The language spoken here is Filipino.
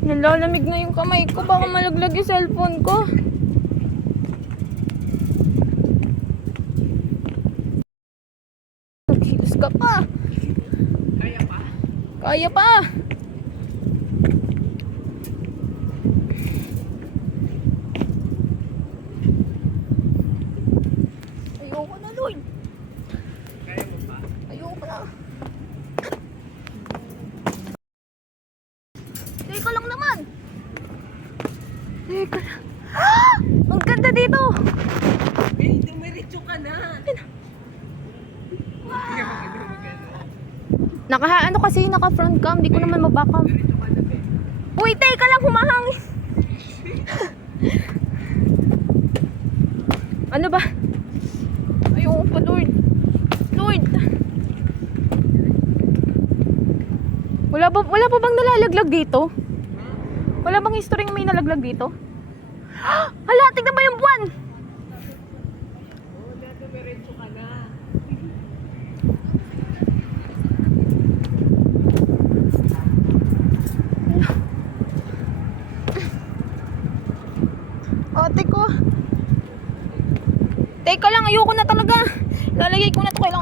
Nalalamig na yung kamay ko. Baka malaglag yung cellphone ko. Naghilas ka pa. Kaya pa? Kaya pa. Ayoko na, Lloyd. Kaya mo pa? Ayoko na. Teka lang naman. Teka lang. Ah! Ang ganda dito. Eh, dumiretso ka na. Ano kasi, naka front cam. Di ko naman mabakam. Diretso ka na, be. Uy, teka lang, humahangin. Ano ba? Ayoko pa, Lord. Lord. Wala pa bang nalalaglag dito? Wala bang history may nalaglag dito? Hala, tignan ba yung buwan? Oo, dumiretso ka na. Ate ko. Teka lang, ayoko na talaga. Lalagay ko na to, kailangan